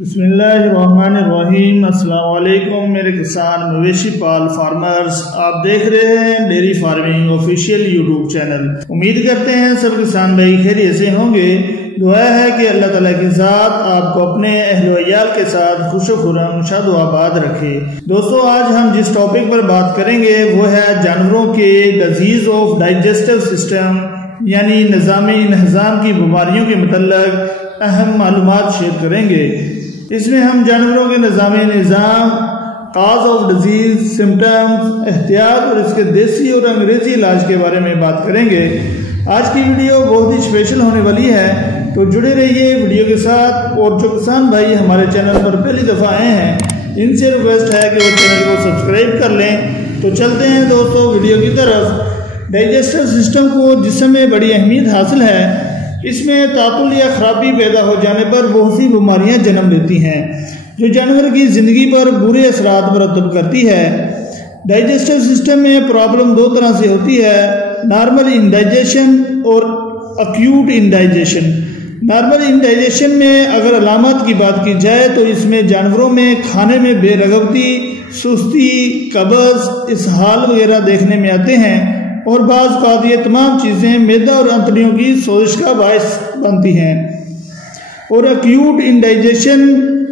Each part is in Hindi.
बिस्मिल्लाहिर्रहमानिर्रहीम। अस्सलाम वालेकुम मेरे किसान मवेशी पाल फार्मर्स, आप देख रहे हैं dairy farming official YouTube channel. उम्मीद करते हैं सब किसान भाई खैरियत से होंगे। दुआ है कि अल्लाह ताला की ज़ात आपको अपने अहल वयाल के साथ खुश खुरम शाद आबाद रखे। दोस्तों, आज हम जिस टॉपिक पर बात करेंगे वो है जानवरों के डिजीज ऑफ डाइजेस्टिव सिस्टम यानी निज़ामी इंहज़ाम की बीमारियों के मतलब अहम मालूमात शेयर करेंगे। इसमें हम जानवरों के निज़ामी निज़ाम, काज ऑफ डिजीज, सिम्टम्स, एहतियात और इसके देसी और अंग्रेजी इलाज के बारे में बात करेंगे। आज की वीडियो बहुत ही स्पेशल होने वाली है, तो जुड़े रहिए वीडियो के साथ। और जो किसान भाई हमारे चैनल पर पहली दफ़ा आए हैं, इनसे रिक्वेस्ट है कि वो चैनल को सब्सक्राइब कर लें। तो चलते हैं दोस्तों वीडियो की तरफ। डाइजेस्टिव सिस्टम को जिसमें बड़ी अहमियत हासिल है, इसमें तातुल या खराबी पैदा हो जाने पर बहुत सी बीमारियां जन्म लेती हैं जो जानवर की ज़िंदगी पर बुरे असरात मरतब करती है। डाइजेस्टिव सिस्टम में प्रॉब्लम दो तरह से होती है, नॉर्मल इंडाइजेशन और अक्यूट इंडाइजेशन। नॉर्मल इंडाइजेशन में अगर अलामत की बात की जाए तो इसमें जानवरों में खाने में बेरगबती, सुस्ती, कब्ज़, इसहाल वगैरह देखने में आते हैं और बाज़ औक़ात ये तमाम चीज़ें मैदा और अंतड़ियों की सोजिश का बायस बनती हैं। और एक्यूट इंडाइजेशन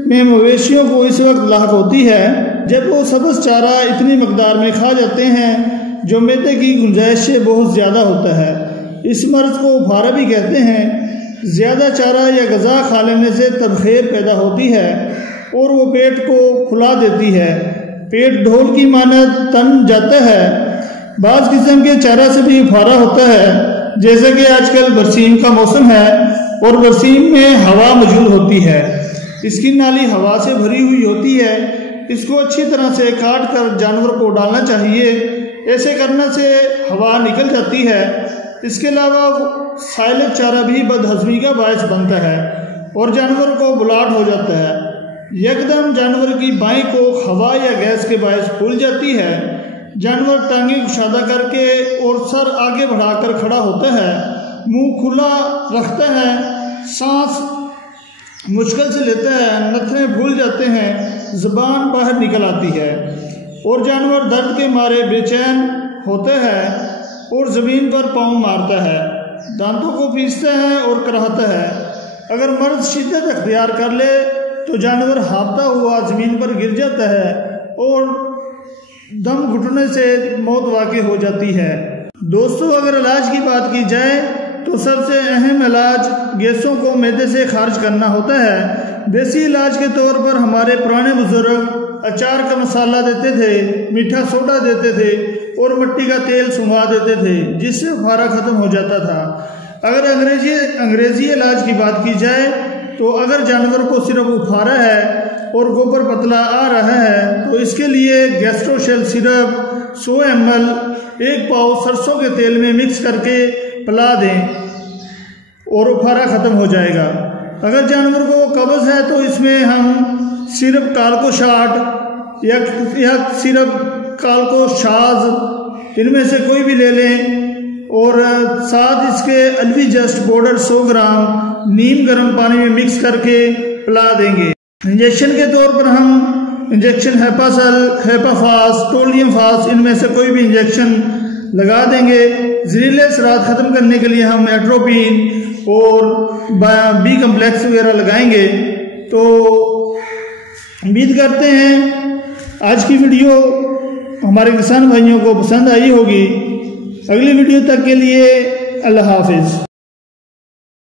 में मवेशियों को इस वक्त लाहक होती है जब वो सब्ज़ चारा इतनी मकदार में खा जाते हैं जो मैदे की गुंजाइश से बहुत ज़्यादा होता है। इस मर्ज़ को उफारा भी कहते हैं। ज़्यादा चारा या गज़ा खा लेने से तबख़ीर पैदा होती है और वो पेट को फुला देती है। पेट ढोल की मानद तन जाता है। बाज़ किस्म के चारा से भी उफारा होता है, जैसे कि आजकल बरसीम का मौसम है और बरसीम में हवा मौजूद होती है। इसकी नाली हवा से भरी हुई होती है। इसको अच्छी तरह से काट कर जानवर को डालना चाहिए। ऐसे करने से हवा निकल जाती है। इसके अलावा साइलेज चारा भी बदहज़मी का बायस बनता है और जानवर को बुलाट हो जाता है। यकदम जानवर की बाई को हवा या गैस के बायस फूल जाती है। जानवर टांगे कुशादा करके और सर आगे बढ़ाकर खड़ा होता है, मुंह खुला रखता है, सांस मुश्किल से लेता है, नथने भूल जाते हैं, ज़ुबान बाहर निकल आती है और जानवर दर्द के मारे बेचैन होता है और ज़मीन पर पाँव मारता है, दांतों को पीसता है और कराहता है। अगर मर्द शिद्दत अख्तियार कर ले तो जानवर हाँफता हुआ ज़मीन पर गिर जाता है और दम घुटने से मौत वाक़ई हो जाती है। दोस्तों, अगर इलाज की बात की जाए तो सबसे अहम इलाज गैसों को मैदे से खारिज करना होता है। देसी इलाज के तौर पर हमारे पुराने बुजुर्ग अचार का मसाला देते थे, मीठा सोडा देते थे और मिट्टी का तेल सुंघा देते थे, जिससे उफारा ख़त्म हो जाता था। अगर अंग्रेज़ी इलाज की बात की जाए तो अगर जानवर को सिर्फ उफारा है और गोबर पतला आ रहा है तो इसके लिए गैस्ट्रोशेल सिरप 100 ml 1 पाव सरसों के तेल में मिक्स करके पिला दें और उफारा ख़त्म हो जाएगा। अगर जानवर को कब्ज़ है तो इसमें हम सिरप कालको शाट या सिरप कालको शाज इनमें से कोई भी ले लें और साथ इसके अलवी जस्ट पाउडर 100 ग्राम नीम गर्म पानी में मिक्स करके पिला देंगे। इंजेक्शन के तौर पर हम इंजेक्शन हेपासल, हेपाफास, टोलियम-फास इनमें से कोई भी इंजेक्शन लगा देंगे। ज़हरीले असरात ख़त्म करने के लिए हम एट्रोपिन और बी कम्प्लेक्स वगैरह लगाएंगे। तो उम्मीद करते हैं आज की वीडियो हमारे किसान भाइयों को पसंद आई होगी। अगली वीडियो तक के लिए अल्लाह हाफिज़।